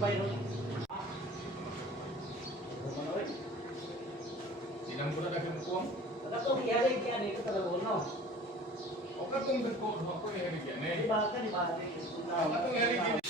Sinang ko na nagkakuang. Ano itong hiyari yan eh, ito talaga no? O katong nagkuhan ako yung hiyari yan eh. Di ba? Di ba? O katong hiyari yan.